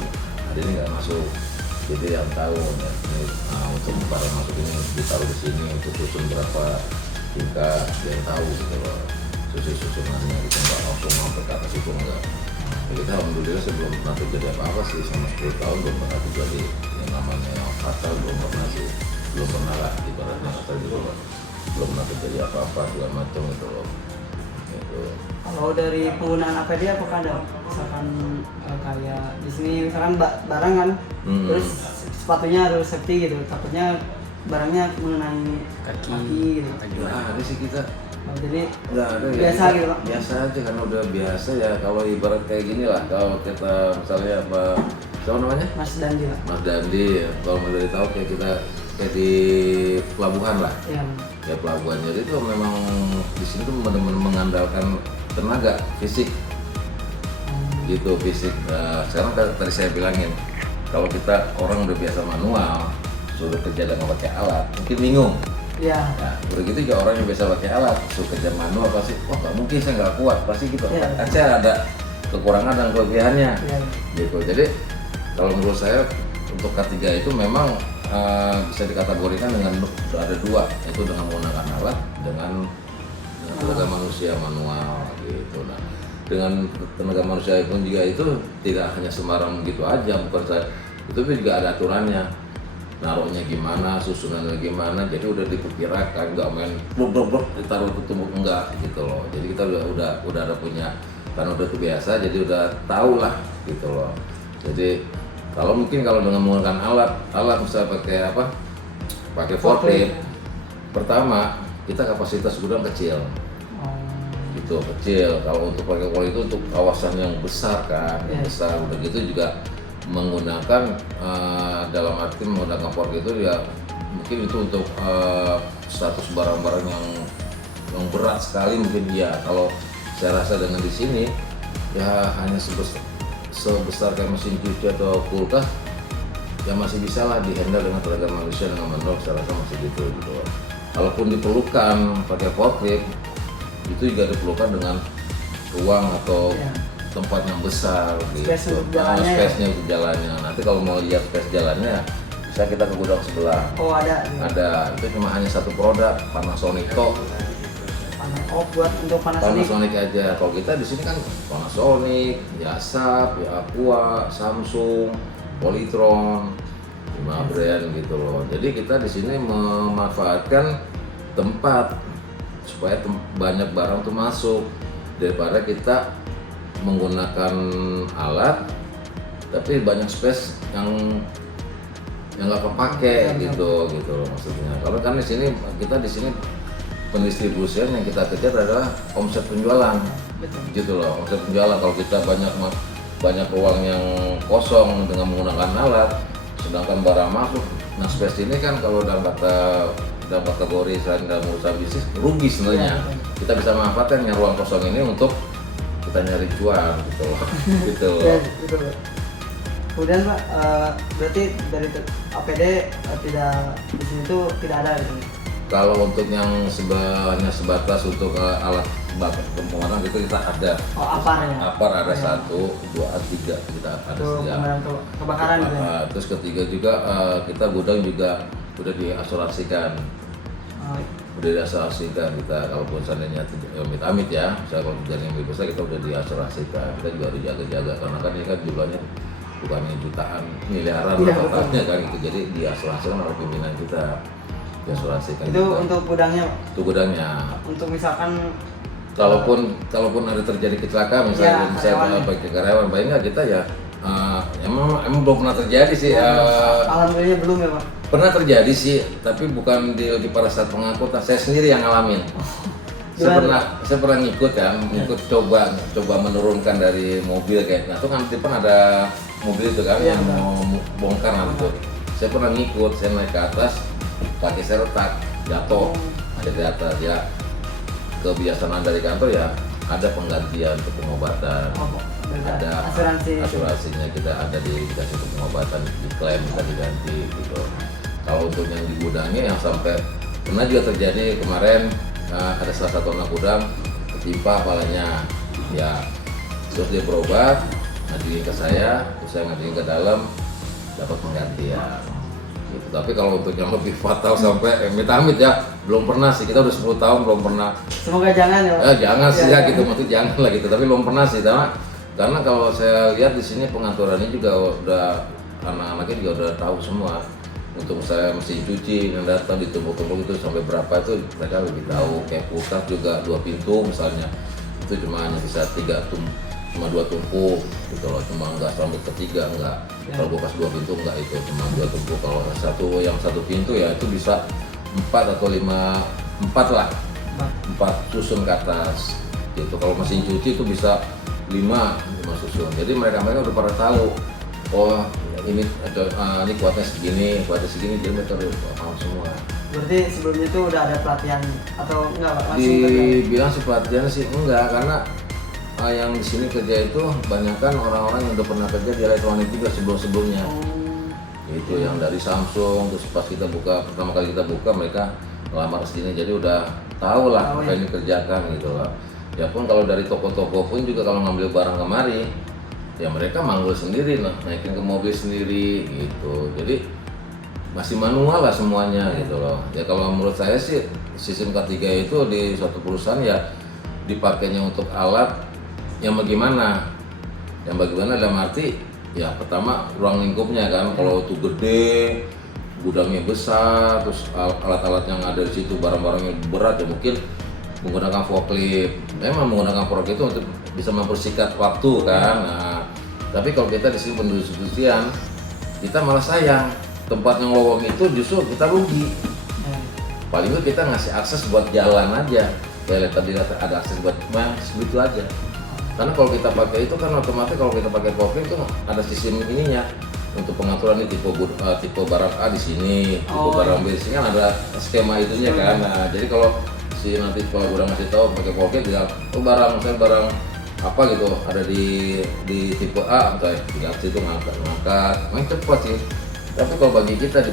hari ini nggak masuk, jadi yang tahu ya, ini untuk barang masuk ini ditaruh di sini untuk susun berapa tingkat, dia yang tahu gitu loh susunannya gitu, nggak langsung sampai ke atas itu enggak. kita alhamdulillah sebelum pernah terjadi apa-apa sih, sama 10 tahun belum pernah terjadi yang namanya fatal, belum pernah lah ibaratnya fatal gitu loh. Belum pernah terjadi apa-apa segala macam gitu loh. Gitu. Kalau dari penggunaan APD apakah ada misalkan kayak di sini misalkan barang kan, terus sepatunya harus safety gitu, takutnya barangnya mengenai kaki gitu. Nah, ada sih kita. Oh, jadi Nggak ada ya, biasa kita gitu Pak? biasa aja karena udah biasa ya. Kalau ibarat kayak gini lah, kalau kita misalnya apa, siapa namanya? Mas Dandi Pak. Mas Dandi, kalau Mas Dandi tahu kayak kita kayak di pelabuhan lah. Iya. Ya pelabuhan, jadi itu memang di sini tuh benar-benar mengandalkan tenaga fisik gitu, fisik. Nah, sekarang tadi saya bilangin, kalau kita orang udah biasa manual, sudah kerja dengan pakai alat, mungkin bingung. Iya. Nah, begitu juga orang yang biasa pakai alat, suruh kerja manual pasti, wah nggak mungkin, saya nggak kuat, pasti gitu. Iya. Kan saya ada kekurangan dan kelebihannya, Iya. gitu. Jadi kalau menurut saya untuk K3 itu memang bisa dikategorikan dengan ada dua, itu dengan menggunakan alat, dengan tenaga manusia manual, gitu. Nah, dengan tenaga manusia pun juga itu tidak hanya sembarang gitu aja, bukan saya, itu juga ada aturannya. Naruhnya gimana, susunannya gimana, jadi udah diperkirakan, nggak main blok ditaruh tutup enggak gitu loh. Jadi kita udah ada punya, karena udah terbiasa, jadi udah tahu lah gitu loh. Jadi kalau mungkin kalau dengan menggunakan alat misalnya pakai forklift, pertama kita kapasitas gudang kecil, gitu kecil. Kalau untuk pakai forklift itu untuk kawasan yang besar kan, yang besar, udah gitu juga menggunakan dalam arti menggunakan forklift itu ya mungkin itu untuk status barang-barang yang berat sekali mungkin ya. Kalau saya rasa dengan di sini ya hanya sebesar kayak mesin cuci atau kulkas ya masih bisa lah dihandle dengan tenaga manusia dengan manual, saya rasa masih gitu. Kalaupun diperlukan pakai forklift itu juga diperlukan dengan ruang atau tempat yang besar gitu, space-nya untuk jalannya. Nanti kalau mau lihat space jalannya bisa kita ke gudang sebelah. Oh ada. Ada, itu cuma hanya satu produk, Panasonic toh. Oh buat untuk Panasonic aja. Kalau kita di sini kan Panasonic, ya Sharp, ya Aqua, Samsung, Polytron, 5 brand gitu loh. Jadi kita di sini memanfaatkan tempat supaya banyak barang tuh masuk, daripada kita menggunakan alat tapi banyak space yang nggak kepake gitu maksudnya. Kalau kan di sini kita pendistribusian yang kita kejar adalah omset penjualan. Gitu loh, omset penjualan. Kalau kita banyak ruang yang kosong dengan menggunakan alat, sedangkan barang masuk, nah space ini kan kalau dalam kategori saya dalam usaha bisnis rugi sebenarnya. Kita bisa manfaatkan yang ruang kosong ini untuk kita nyari cuan gitu loh. Gitu. Kemudian Pak, berarti dari APD tidak di sini tuh tidak ada gitu. Kalau untuk yang hanya sebatas untuk alat pemadam itu kita ada. Oh, APAR ya? APAR ada 1, 2, 3 kita ada sejak. Kebakaran gitu ya? Terus ketiga juga kita gudang juga udah diasuransikan. Udah diasuransikan kita, kalaupun seandainya amit-amit ya, misalnya kalau terjadi yang lebih besar kita udah diasuransikan. Kita juga harus jaga-jaga karena kan ini kan jumlahnya bukannya jutaan, miliaran totalnya kan gitu. Jadi diasuransikan oleh pimpinan kita. Diasuransikan itu juga. Untuk gudangnya? Untuk gudangnya. Untuk misalkan kalaupun ada terjadi kecelakaan misalnya bagi karyawan, paling nggak kita ya emang belum pernah terjadi sih. Alhamdulillah belum ya Pak. Pernah terjadi sih, tapi bukan di pada saat pengangkutan. Saya sendiri yang ngalamin. Saya pernah ngikut kan, coba menurunkan dari mobil kayak. Nah itu kan di depan ada mobil itu kan yang mau bongkar nanti. Saya pernah ngikut, saya naik ke atas, pakai sertak, jatuh ada di atas ya. Kebiasaan dari kantor ya ada penggantian untuk pengobatan, ada asuransinya kita ada dikasih untuk pengobatan, diklaim kita diganti gitu. Kalau untuk yang di gudangnya yang sampai pernah juga terjadi kemarin, ada salah satu anak gudang ketimpa kepalanya ya, terus dia berobat ngajuin ke saya, terus saya ngajuin ke dalam dapat penggantian gitu. Tapi kalau untuk yang lebih fatal sampai amit-amit ya belum pernah sih, kita udah 10 tahun belum pernah. Semoga jangan ya. Jangan sih ya gitu, maksudnya jangan lah gitu, tapi belum pernah sih. Karena kalau saya lihat di sini pengaturannya juga udah anak-anaknya juga udah tahu semua. Untuk saya mesin cuci yang datang ditumpuk-tumpuk itu sampai berapa itu mereka lebih tahu. Kayak kulkas juga 2 pintu misalnya, itu cuma hanya bisa 2 tumpuk gitu loh, cuma nggak sampai ketiga enggak. Kalau kulkas 2 pintu enggak, itu cuma 2 tumpuk. Kalau yang satu pintu ya itu bisa 4 atau 5, 4 lah, 4 susun ke atas gitu. Kalau mesin cuci itu bisa 5 susun. Jadi mereka udah pada tahu, oh ini kuatnya segini, jadi mereka udah paham semua. Berarti sebelumnya itu udah ada pelatihan atau enggak Pak? Langsung Dibilang sih pelatihan sih enggak, karena yang di sini kerja itu kebanyakan orang-orang yang udah pernah kerja di elektronik juga sebelumnya. Itu yang dari Samsung, terus pas pertama kali kita buka mereka ngelamar sini, jadi udah tahu lah apa yang dikerjakan gitu lah. Ya pun kalau dari toko-toko pun juga kalau ngambil barang kemari, ya mereka manggul sendiri lah, naikin ke mobil sendiri gitu. Jadi masih manual lah semuanya gitu loh. Ya kalau menurut saya sih sistem K3 itu di suatu perusahaan ya dipakainya untuk alat yang bagaimana dalam arti ya pertama ruang lingkupnya kan, kalau itu gede, gudangnya besar, terus alat-alat yang ada di situ barang-barangnya berat ya mungkin menggunakan forklift. Memang menggunakan forklift itu untuk bisa mempersingkat waktu kan. Nah, tapi kalau kita di sini pendistribusian, kita malah sayang tempat yang lowong itu justru kita rugi. Paling itu kita ngasih akses buat jalan aja. Kayak tadi ada akses buat segitu aja. Karena kalau kita pakai itu kan otomatis kalau kita pakai forklift itu ada sistem ininya untuk pengaturan ini tipe barang A di sini, tipe barang B di sini kan ada skema itunya kan. Nah, jadi kalau nanti kalau udah ngasih tahu pakai forklift tinggal barang apa gitu ada di tipe A, misalnya tinggal situ ngangkat main cepat sih. Tapi kalau bagi kita di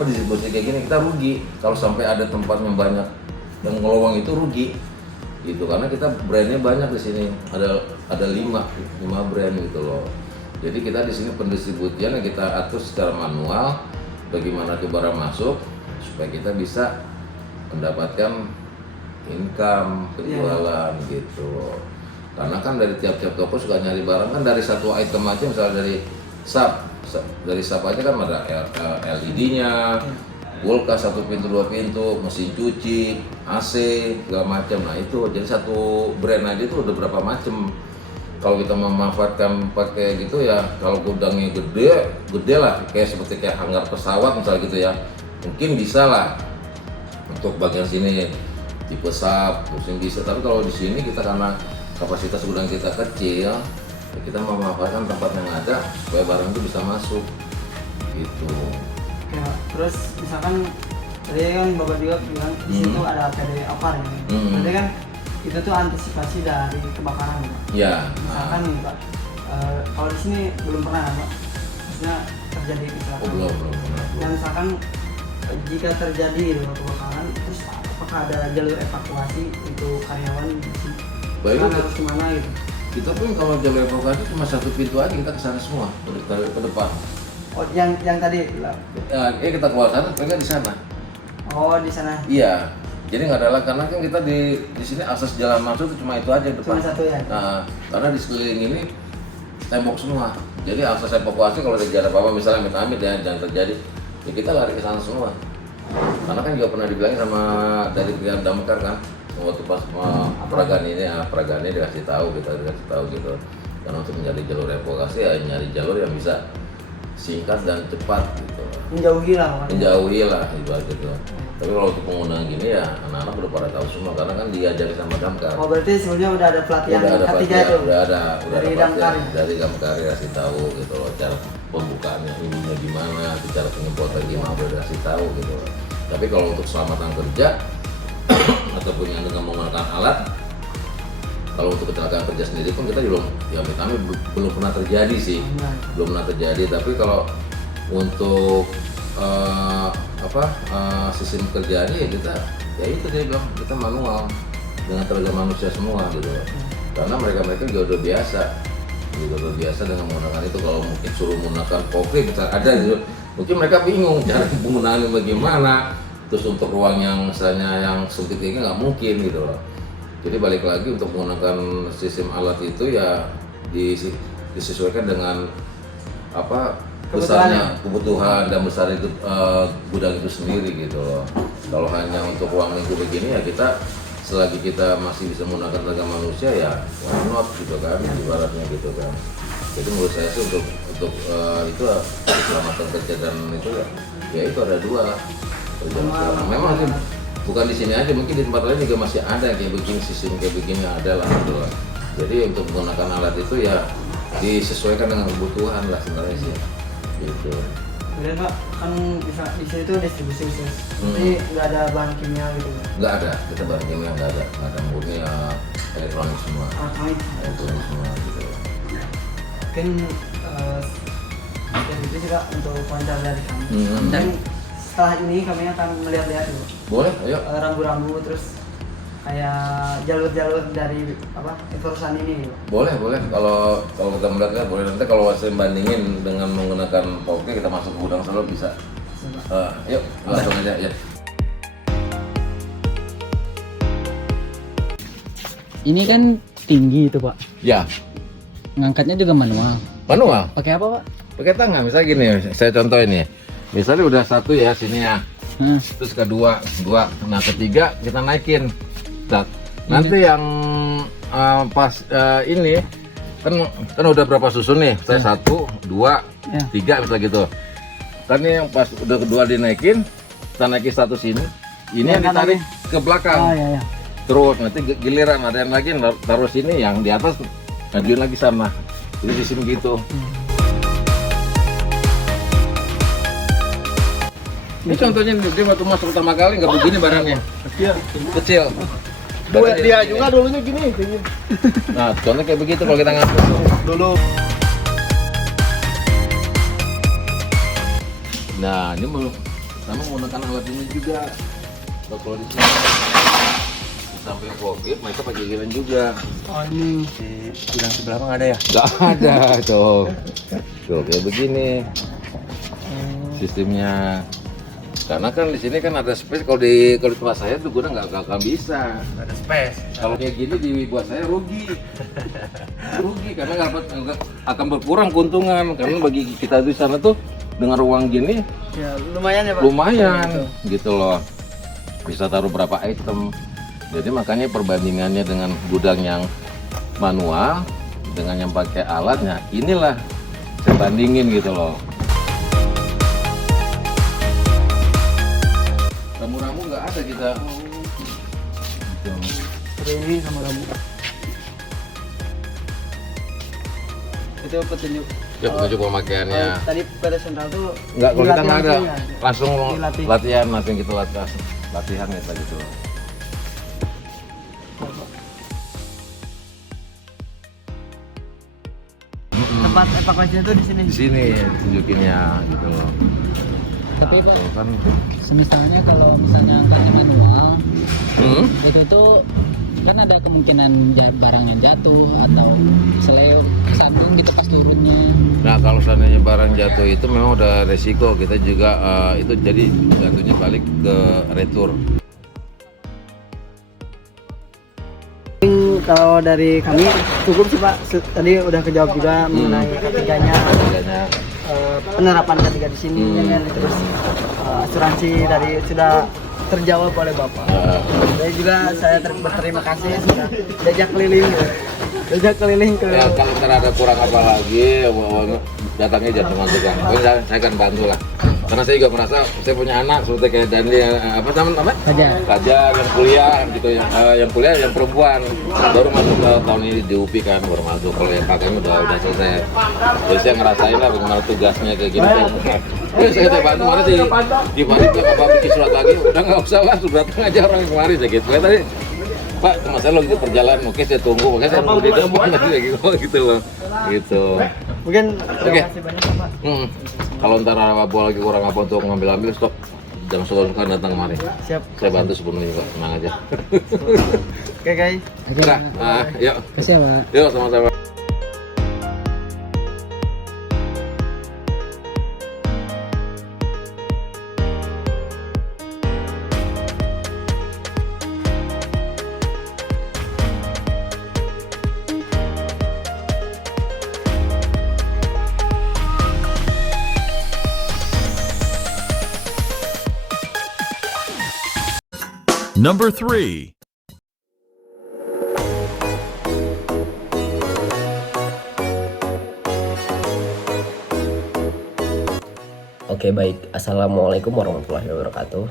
distribusi kayak gini kita rugi kalau sampai ada tempat yang banyak yang ngelowong itu rugi gitu, karena kita brandnya banyak di sini, ada 5 brand gitu loh. Jadi kita di sini pendistribusian yang kita atur secara manual bagaimana ke barang masuk supaya kita bisa mendapatkan income penjualan gitu loh. Karena kan dari tiap-tiap toko suka nyari barang kan dari satu item aja, misalnya dari sap aja kan ada LED-nya, kulkas 1 pintu 2 pintu, mesin cuci, AC segala macam. Nah itu jadi satu brand aja itu udah berapa macam. Kalau kita memanfaatkan pakai gitu ya, kalau gudangnya gede lah, seperti hanggar pesawat misalnya gitu ya, mungkin bisa lah untuk bagian sini tipe sap, mungkin bisa. Tapi kalau di sini kita karena kapasitas gudang kita kecil, ya kita memanfaatkan tempat yang ada supaya barang itu bisa masuk gitu. Ya, terus misalkan tadi kan Bapak juga bilang di situ ada PD apa nih? Berarti kan itu tuh antisipasi dari kebakaran Pak. Ya. Misalkan nih Pak, kalau di sini belum pernah Pak, maksudnya terjadi kecelakaan. Belum. Dan misalkan jika terjadi kebakaran, terus apakah ada jalur evakuasi untuk karyawan di sini? Baik, harus kemana gitu? Kita pun kalau jalur evakuasi cuma 1 pintu aja, kita ke sana semua ke depan. Oh, yang tadi bilang. Kita keluar sana, mereka di sana. Oh, di sana. Iya. Jadi nggak ada lah, karena kan kita di sini akses jalan masuk itu cuma itu aja depan. Cuma satu ya. Nah, karena di sekeliling ini tembok semua. Jadi akses evakuasi kalau terjadi apa-apa misalnya amit-amit ya jangan terjadi, ya kita lari ke sana semua. Karena kan juga pernah dibilangin sama dari pihak damkar kan, waktu pas peragaan ini dikasih tahu gitu. Karena untuk mencari jalur evakuasi ya nyari jalur yang bisa singkat dan cepat gitu. Menjauhi lah ibarat gitu. Tapi kalau untuk penggunaan gini ya anak-anak udah pada tahu semua karena kan diajari sama damkar. Oh, berarti sebelumnya udah ada pelatihan ketiga itu. Udah ada dari pelatihan damkar. dari damkar kasih tahu gitu loh, cara pembukaannya ininya gimana, cara penyemprotan gimana udah kasih tahu gitu loh. Tapi kalau untuk keselamatan kerja ataupun yang dengan menggunakan alat, kalau untuk kecelakaan kerja sendiri pun kita belum pernah terjadi sih, belum pernah terjadi. Tapi kalau untuk sistem kerjaannya ya kita ya itu dia bilang kita manual dengan tenaga manusia semua gitu loh. Karena mereka juga udah biasa dengan menggunakan itu. Kalau mungkin suruh menggunakan forklift misalnya ada gitu, mungkin mereka bingung cara penggunaannya bagaimana. Terus untuk ruang yang misalnya yang sempit ini nggak mungkin gitu loh. Jadi balik lagi untuk menggunakan sistem alat itu ya disesuaikan dengan apa besarnya kebutuhan dan besar itu gudang itu sendiri gitu loh. Kalau hanya untuk ruang lingkup begini ya kita selagi kita masih bisa menggunakan tenaga manusia ya why not gitu kan, ibaratnya gitu kan. Jadi menurut saya sih untuk itu keselamatan kerja dan itu ya itu ada dua sekarang. Memang sih bukan di sini aja, mungkin di tempat lain juga masih ada yang kayak begini, sistem kayak begini ada lah gitu lah. Jadi untuk menggunakan alat itu ya disesuaikan dengan kebutuhan lah sebenarnya sih gitu. Kemudian Pak, kan bisa di sini tuh distribusi khusus, tapi nggak ada bahan kimia gitu. Nggak ada, kita bahan kimia nggak ada, murni elektronik semua, elektronik semua gitu. Mungkin itu juga untuk wawancara dari kami. Dan setelah ini kami akan melihat-lihat dulu. Boleh, ayo. Rambu-rambu terus kayak jalur-jalur dari apa perusahaan ini. Boleh. Kalau kita melihat boleh, nanti kalau saya bandingin dengan menggunakan Poke kita masuk ke gudang selalu bisa. Yuk langsung aja ya. Ini kan tinggi itu Pak. Ya. Ngangkatnya juga manual. Manual? Pakai apa Pak? Pakai tangan. Misalnya gini, saya contohin ya. Misalnya udah satu ya sini ya. Terus kedua, nah ketiga kita naikin. Nanti yang pas ini kan udah berapa susun nih? Saya 1, 2, 3 misalnya gitu. Kan yang pas udah kedua dinaikin, kita naikin satu sini. Ini yang ditarik ke belakang. Terus nanti giliran ada yang lagi taruh sini, yang di atas ngajuin lagi sama. Jadi sistem gitu. Ini contohnya dia waktu masuk pertama kali nggak begini barangnya. Kecil. Dia juga dulunya gini. Nah, contohnya kayak begitu kalau kita ngangkut Dulu. Nah, ini sama menggunakan alat ini juga. Kalau di sini sampai pocket, mereka pakai giliran juga. Oh ini di gudang sebelah nggak ada ya? Nggak ada, tuh kayak begini sistemnya. Karena kan di sini kan ada space. Kalau di tempat saya tuh gudang nggak akan bisa. Ada space. Kalau kayak gini dibuat saya rugi karena nggak akan berkurang keuntungan. Karena bagi kita di sana tuh dengan ruang gini Ya lumayan ya Pak. lumayan gitu loh, bisa taruh berapa item. Jadi makanya perbandingannya dengan gudang yang manual dengan yang pakai alatnya, inilah saya bandingin gitu loh. Ramu-ramu nggak ada kita. Ini sama rambu. Itu petunjuk. Ya petunjuk pemakaiannya. Tadi pada sentral tuh Nggak, kalau kita nggak ada, langsung Dilatih. latihan, langsung gitu latihan kita gitu. tempat evakuasinya tuh di sini. Di sini tunjukinnya gitu loh. Tapi Pak, Tuh kan misalnya kalau misalnya angkatnya manual, itu tuh kan ada kemungkinan barangnya jatuh atau seleo sambung gitu pas turunnya. Nah kalau seandainya barang jatuh itu memang udah resiko, kita juga itu jadi jatuhnya balik ke retur. Kalau dari kami cukup sih Pak. Tadi udah kejawab juga mengenai ketiganya, penerapan ketiga di sini, terus asuransi dari sudah terjawab oleh Bapak. Saya juga berterima kasih sudah diajak keliling ke. Ya kalau ada kurang apa lagi, datangnya jangan tukang. Pokoknya saya akan bantu lah. Karena saya juga merasa saya punya anak seperti kayak Dandi apa namanya? Kajar yang kuliah gitu yang kuliah yang perempuan baru masuk ke tahun ini di UPI kan, baru masuk. Kalau yang kakaknya udah selesai. Jadi saya ngerasain lah bagaimana tugasnya kayak gini. Terus saya bantu mana sih di mari tuh apa bikin surat lagi, udah nggak usah lah, sudah datang aja orang yang kemari saya gitu. Saya tadi Pak, cuma saya lagi perjalanan, oke saya tunggu, makanya saya nunggu di depan lagi gitu loh, gitu. Mungkin terima kasih banyak Pak. Kalau ntar Abu lagi kurang apa untuk ngambil stop, jangan suka-suka datang kemari. Siap. Saya bantu sepenuhnya Pak, tenang aja. Oke guys. Nah, yuk. Kasih ya Pak. Yuk sama-sama. Number 3. Oke baik, Assalamualaikum warahmatullahi wabarakatuh.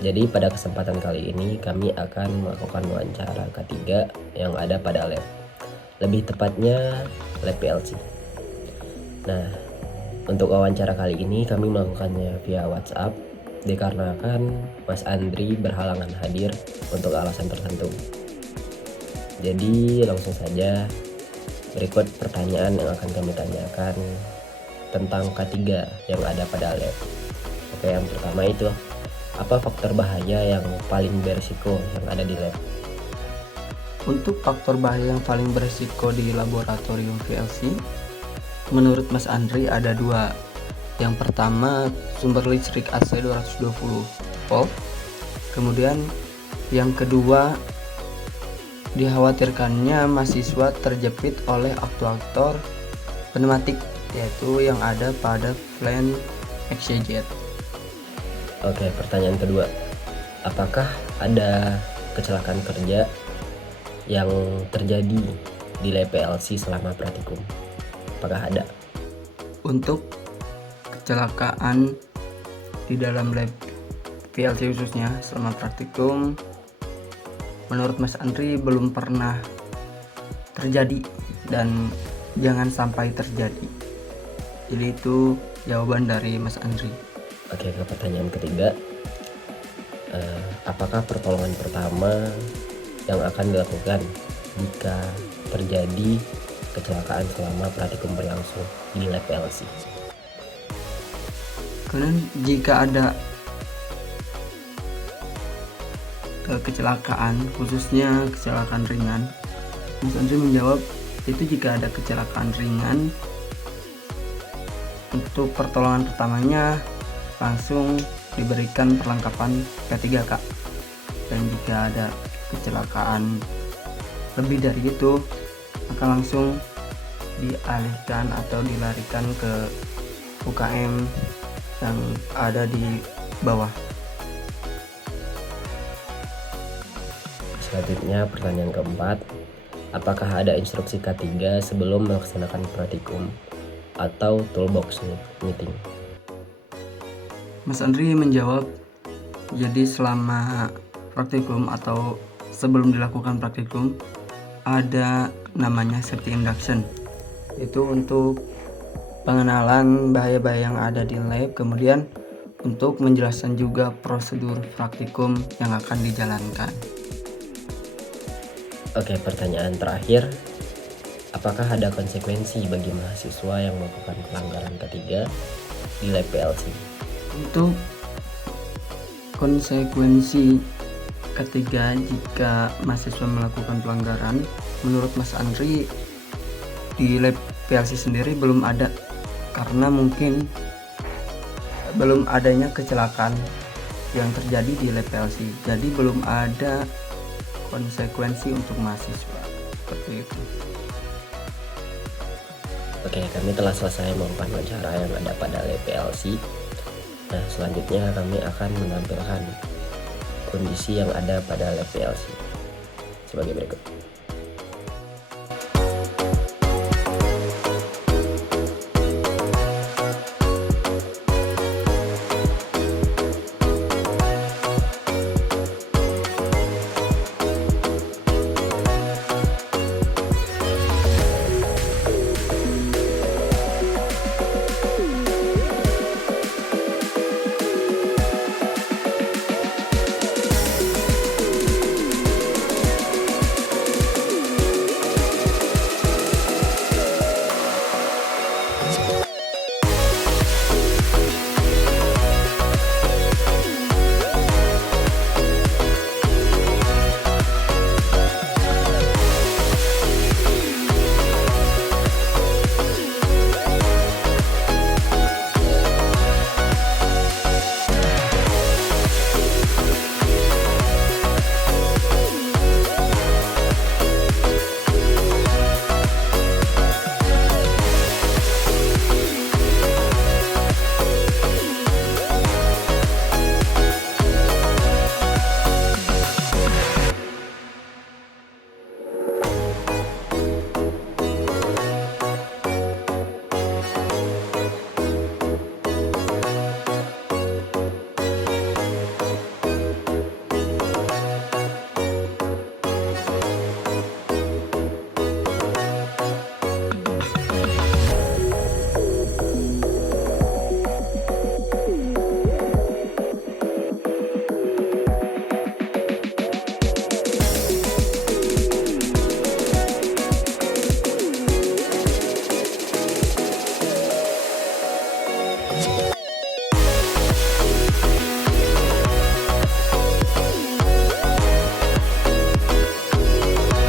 Jadi pada kesempatan kali ini kami akan melakukan wawancara ketiga yang ada pada lab. Lebih tepatnya lab PLC. Nah, untuk wawancara kali ini kami melakukannya via WhatsApp dikarenakan Mas Andri berhalangan hadir untuk alasan tertentu. Jadi langsung saja berikut pertanyaan yang akan kami tanyakan tentang K3 yang ada pada lab. Oke, yang pertama itu, apa faktor bahaya yang paling berisiko yang ada di lab? Untuk faktor bahaya yang paling berisiko di laboratorium PLC, menurut Mas Andri ada dua. Yang pertama, sumber listrik AC 220 volt. Kemudian yang kedua, dikhawatirkannya mahasiswa terjepit oleh aktuator pneumatik, yaitu yang ada pada plan XYZ. Oke, pertanyaan kedua, apakah ada kecelakaan kerja yang terjadi di lab PLC selama praktikum? Apakah ada? Untuk kecelakaan di dalam lab PLC khususnya selama praktikum, menurut Mas Andri belum pernah terjadi dan jangan sampai terjadi. Jadi itu jawaban dari Mas Andri. Oke, ke pertanyaan ketiga, apakah pertolongan pertama yang akan dilakukan jika terjadi kecelakaan selama praktikum berlangsung di lab PLC? Karena jika ada kecelakaan, khususnya kecelakaan ringan, Mas Andri menjawab itu jika ada kecelakaan ringan, untuk pertolongan pertamanya langsung diberikan perlengkapan P3K, dan jika ada kecelakaan lebih dari itu maka langsung dialihkan atau dilarikan ke UKM yang ada di bawah. Selanjutnya pertanyaan keempat, apakah ada instruksi K3 sebelum melaksanakan praktikum atau toolbox meeting? Mas Andri menjawab, jadi selama praktikum atau sebelum dilakukan praktikum ada namanya safety induction, itu untuk pengenalan bahaya-bahaya yang ada di lab, kemudian untuk menjelaskan juga prosedur praktikum yang akan dijalankan. Oke, pertanyaan terakhir, apakah ada konsekuensi bagi mahasiswa yang melakukan pelanggaran K3 di lab PLC? Untuk konsekuensi ketiga jika mahasiswa melakukan pelanggaran, menurut Mas Andri di lab PLC sendiri belum ada, karena mungkin belum adanya kecelakaan yang terjadi di lab PLC, jadi belum ada konsekuensi untuk mahasiswa seperti itu. Oke, kami telah selesai melakukan wawancara yang ada pada lab PLC. Nah, selanjutnya kami akan menampilkan kondisi yang ada pada lab PLC sebagai berikut.